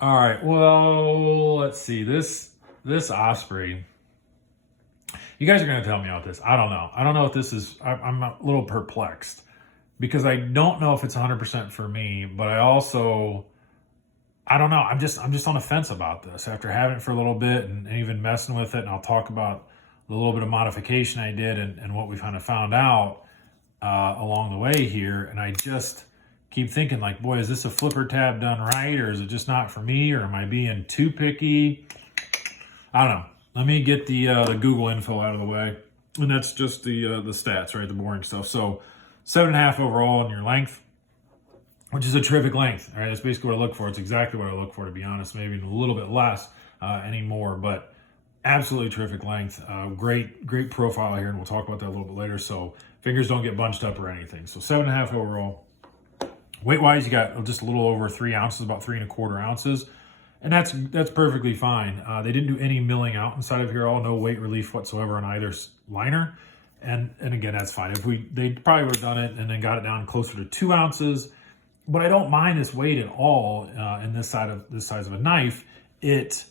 All right, well, let's see. This Osprey, you guys are going to tell me about this. I don't know. I don't know if this is, I'm a little perplexed because I don't know if it's 100% for me, but I don't know. I'm just on the fence about this after having it for a little bit and even messing with it. And I'll talk about the little bit of modification I did and what we kind of found out along the way here. And I just keep thinking like, boy, is this a flipper tab done right? Or is it just not for me? Or am I being too picky? I don't know. Let me get the Google info out of the way. And that's just the stats, right? The boring stuff. So 7.5 overall in your length, which is a terrific length. All right, that's basically what I look for. It's exactly what I look for, to be honest. Maybe a little bit less anymore, but absolutely terrific length. Great profile here, and we'll talk about that a little bit later. So fingers don't get bunched up or anything. So 7.5 overall. Weight-wise, you got just a little over 3 ounces, about 3.25 ounces, and that's perfectly fine. They didn't do any milling out inside of here at all. No weight relief whatsoever on either liner, and again, that's fine. They probably would have done it and then got it down closer to 2 ounces. But I don't mind this weight at all in this size of a knife. It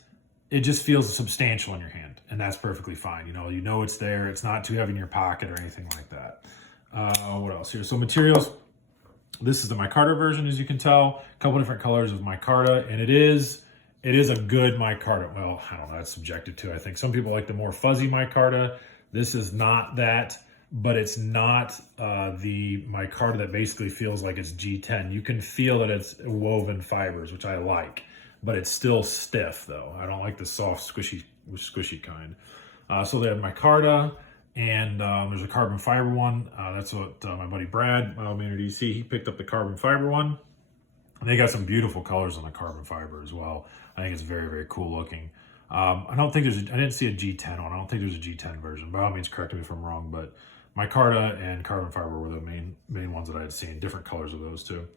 just feels substantial in your hand, and that's perfectly fine. You know it's there. It's not too heavy in your pocket or anything like that. What else here? So materials. This is the micarta version, as you can tell. A couple different colors of micarta, and it is a good micarta. Well, I don't know. That's subjective too. I think some people like the more fuzzy micarta. This is not that. But it's not the micarta that basically feels like it's G10. You can feel that it's woven fibers, which I like, but it's still stiff though. I don't like the soft, squishy kind. So they have micarta, and there's a carbon fiber one. That's what my buddy Brad, my old man at DC, he picked up the carbon fiber one. And they got some beautiful colors on the carbon fiber as well. I think it's very, very cool looking. I didn't see a G10 one. I don't think there's a G10 version. By all means, correct me if I'm wrong, but micarta and carbon fiber were the main ones that I had seen. Different colors of those two.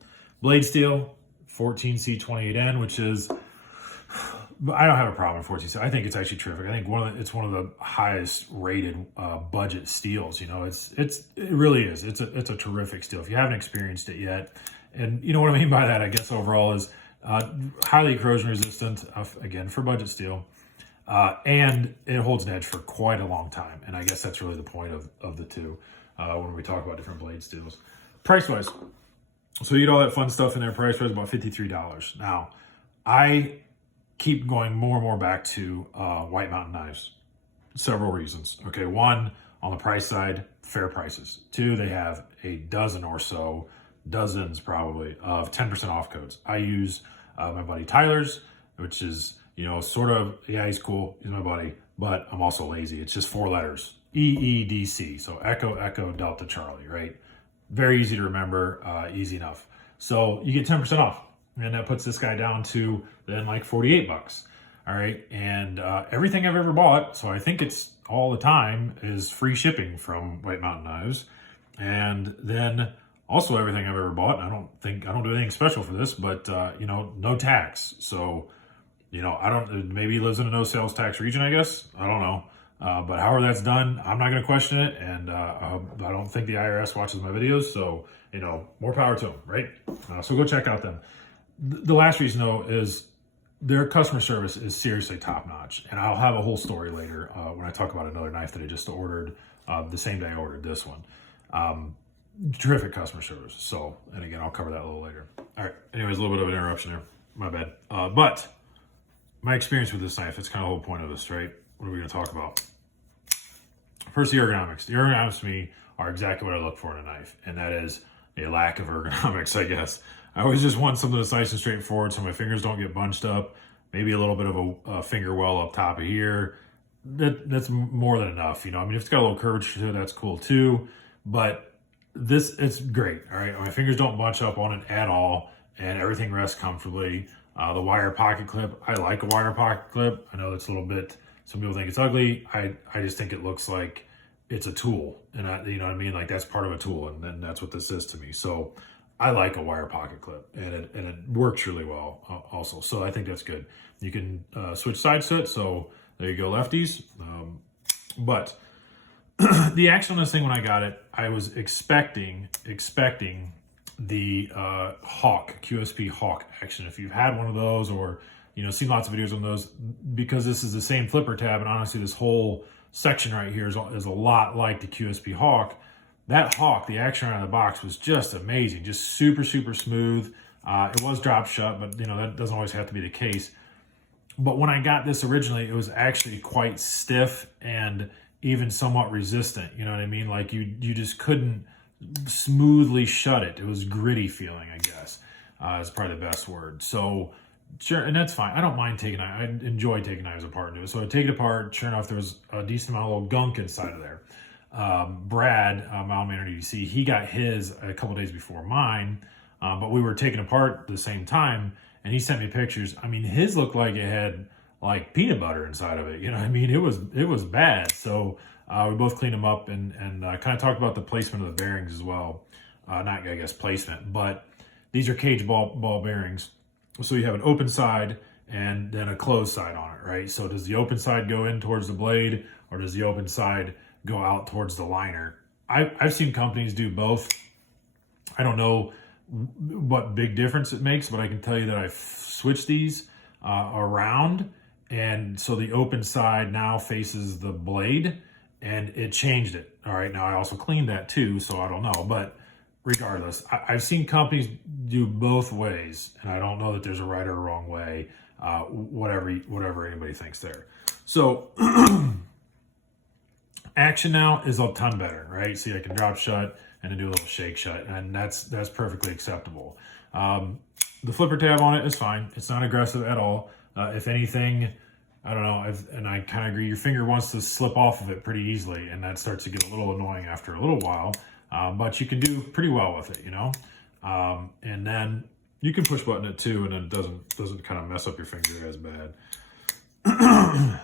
Blade steel, 14C28N, which is, I don't have a problem with 14C. I think it's actually terrific. I think it's one of the highest rated budget steels. It really is. It's a terrific steel. If you haven't experienced it yet, and you know what I mean by that, I guess overall is highly corrosion resistant. Again, for budget steel. And it holds an edge for quite a long time. And I guess that's really the point of the two when we talk about different blade steels. Price-wise, so you get all that fun stuff in there. Price-wise, about $53. Now, I keep going more and more back to White Mountain knives. Several reasons. Okay, one, on the price side, fair prices. Two, they have a dozen or so, dozens probably, of 10% off codes. I use my buddy Tyler's, which is... sort of, yeah, he's cool. He's my buddy, but I'm also lazy. It's just 4 letters, EEDC. So Echo, Echo, Delta, Charlie, right? Very easy to remember, easy enough. So you get 10% off, and that puts this guy down to then like $48. All right. And everything I've ever bought, so I think it's all the time, is free shipping from White Mountain Knives. And then also everything I've ever bought, I don't do anything special for this, but no tax. So maybe he lives in a no sales tax region, I guess. I don't know. But however that's done, I'm not going to question it. And I don't think the IRS watches my videos. So, more power to them, right? So go check out them. The last reason, though, is their customer service is seriously top notch. And I'll have a whole story later when I talk about another knife that I just ordered the same day I ordered this one. Terrific customer service. So, and again, I'll cover that a little later. All right. Anyways, a little bit of an interruption there. My bad. But my experience with this knife, it's kind of the whole point of this, right? What are we going to talk about? First, the ergonomics. The ergonomics to me are exactly what I look for in a knife, and that is a lack of ergonomics, I guess. I always just want something that's nice and straightforward so my fingers don't get bunched up. Maybe a little bit of a finger well up top of here. That's more than enough. If it's got a little curvature to it, that's cool too. But it's great, all right? My fingers don't bunch up on it at all, and everything rests comfortably. The wire pocket clip, I like a wire pocket clip. I know that's a little bit, some people think it's ugly. I just think it looks like it's a tool. And you know what I mean? Like that's part of a tool, and then that's what this is to me. So I like a wire pocket clip, and it works really well also. So I think that's good. You can switch sides to it. So there you go, lefties. But the action on this thing when I got it, I was expecting the Hawk, QSP Hawk action. If you've had one of those, or you know, seen lots of videos on those because this is the same flipper tab. And honestly, this whole section right here is a lot like the QSP Hawk. That Hawk, the action out of the box was just amazing, just super, super smooth. It was drop shut, but you know, that doesn't always have to be the case. But when I got this originally, it was actually quite stiff and even somewhat resistant. You know what I mean? Like you just couldn't smoothly shut it. It was gritty feeling, I guess, is probably the best word. So sure, and that's fine. I don't mind taking, I enjoy taking knives apart and do it. So I take it apart. Sure enough, there was a decent amount of little gunk inside of there. Brad, my man at EDC, he got his a couple days before mine, but we were taking apart at the same time, and he sent me pictures. I mean, his looked like it had like peanut butter inside of it. You know what I mean? It was bad. So we both cleaned them up and kind of talked about the placement of the bearings as well. Not, I guess, placement, but these are cage ball bearings. So you have an open side and then a closed side on it, right? So does the open side go in towards the blade, or does the open side go out towards the liner? I've seen companies do both. I don't know what big difference it makes, but I can tell you that I've switched these around, and so the open side now faces the blade, and it changed it. All right, now I also cleaned that too, so I don't know, but regardless, I've seen companies do both ways, and I don't know that there's a right or a wrong way, whatever anybody thinks there. So action now is a ton better, right? See, I can drop shut and then do a little shake shut, and that's perfectly acceptable. The flipper tab on it is fine. It's not aggressive at all. If anything, I don't know, and I kind of agree, your finger wants to slip off of it pretty easily, and that starts to get a little annoying after a little while. But you can do pretty well with it, you know? And then you can push button it too, and it doesn't kind of mess up your finger as bad.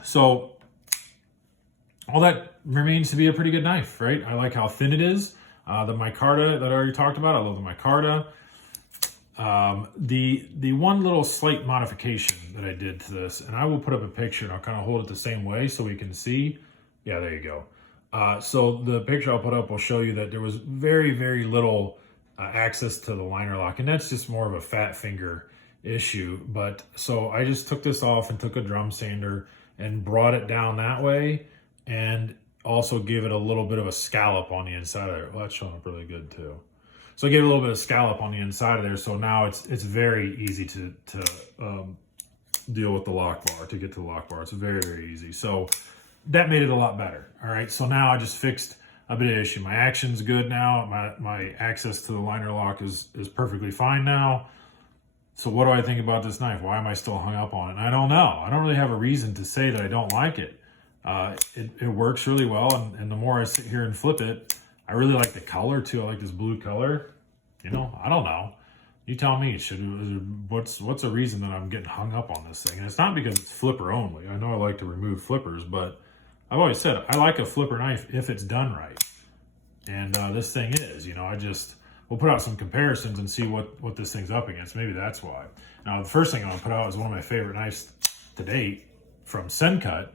So all that remains to be a pretty good knife, right? I like how thin it is. The micarta that I already talked about, I love the micarta. The one little slight modification that I did to this, and I will put up a picture and I'll kind of hold it the same way so we can see. Yeah, there you go. So the picture I'll put up will show you that there was very, very little access to the liner lock, and that's just more of a fat finger issue. But so I just took this off and took a drum sander and brought it down that way, and also give it a little bit of a scallop on the inside of there. Well, that's showing up really good too. So I gave it a little bit of scallop on the inside of there, so now it's very easy to deal with the lock bar, to get to the lock bar. It's very, very easy. So that made it a lot better. All right, so now I just fixed a bit of issue. My action's good now. My access to the liner lock is perfectly fine now. So what do I think about this knife? Why am I still hung up on it? And I don't know. I don't really have a reason to say that I don't like it. It works really well, and the more I sit here and flip it, I really like the color too. I like this blue color. You know, I don't know. You tell me. What's a reason that I'm getting hung up on this thing? And it's not because it's flipper only. I know I like to remove flippers, but I've always said I like a flipper knife if it's done right. And this thing is, you know, we'll put out some comparisons and see what this thing's up against. Maybe that's why. Now, the first thing I'm gonna put out is one of my favorite knives to date from Sencut,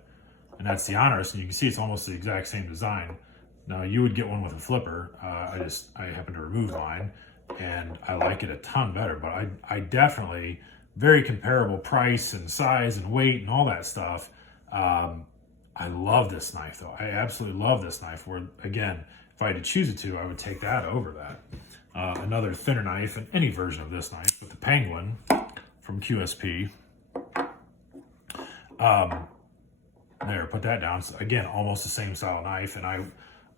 and that's the Honors, and you can see it's almost the exact same design. Now, you would get one with a flipper. I happen to remove mine, and I like it a ton better, but I definitely, very comparable price and size and weight and all that stuff. I love this knife though. I absolutely love this knife, where again, if I had to choose it to, I would take that over that. Another thinner knife, and any version of this knife, but the Penguin from QSP. There, put that down. So again, almost the same style knife, and I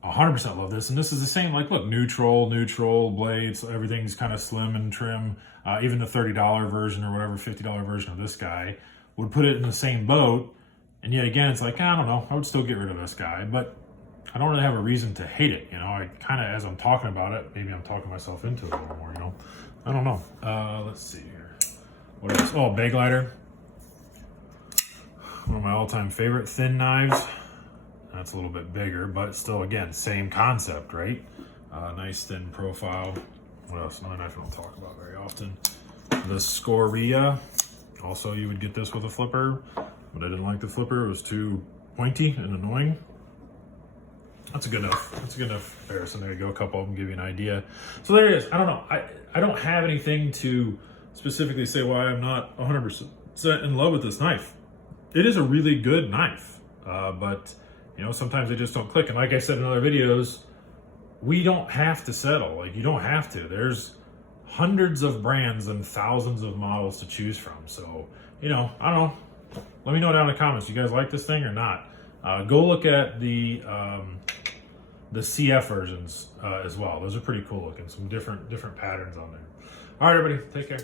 100% love this. And this is the same, like, look, neutral blades, so everything's kind of slim and trim. Even the $30 version or whatever, $50 version of this guy would put it in the same boat. And yet again, it's like, I don't know, I would still get rid of this guy, but I don't really have a reason to hate it. You know, I kind of, as I'm talking about it, maybe I'm talking myself into it a little more, you know. I don't know. Let's see here. What else? Oh, Baglighter. One of my all-time favorite thin knives. That's a little bit bigger, but still, again, same concept, right? Nice thin profile. What else? Another knife I don't talk about very often. The Scoria. Also, you would get this with a flipper, but I didn't like the flipper. It was too pointy and annoying. That's a good enough. That's a good enough comparison. There you go. A couple of them give you an idea. So there it is. I don't know. I don't have anything to specifically say why I'm not 100% So in love with this knife. It is a really good knife, but you know, sometimes they just don't click. And like I said in other videos, we don't have to settle. Like, you don't have to. There's hundreds of brands and thousands of models to choose from. So, you know, I don't know. Let me know down in the comments. You guys like this thing or not? Go look at the CF versions as well. Those are pretty cool looking. Some different patterns on there. All right, everybody, take care.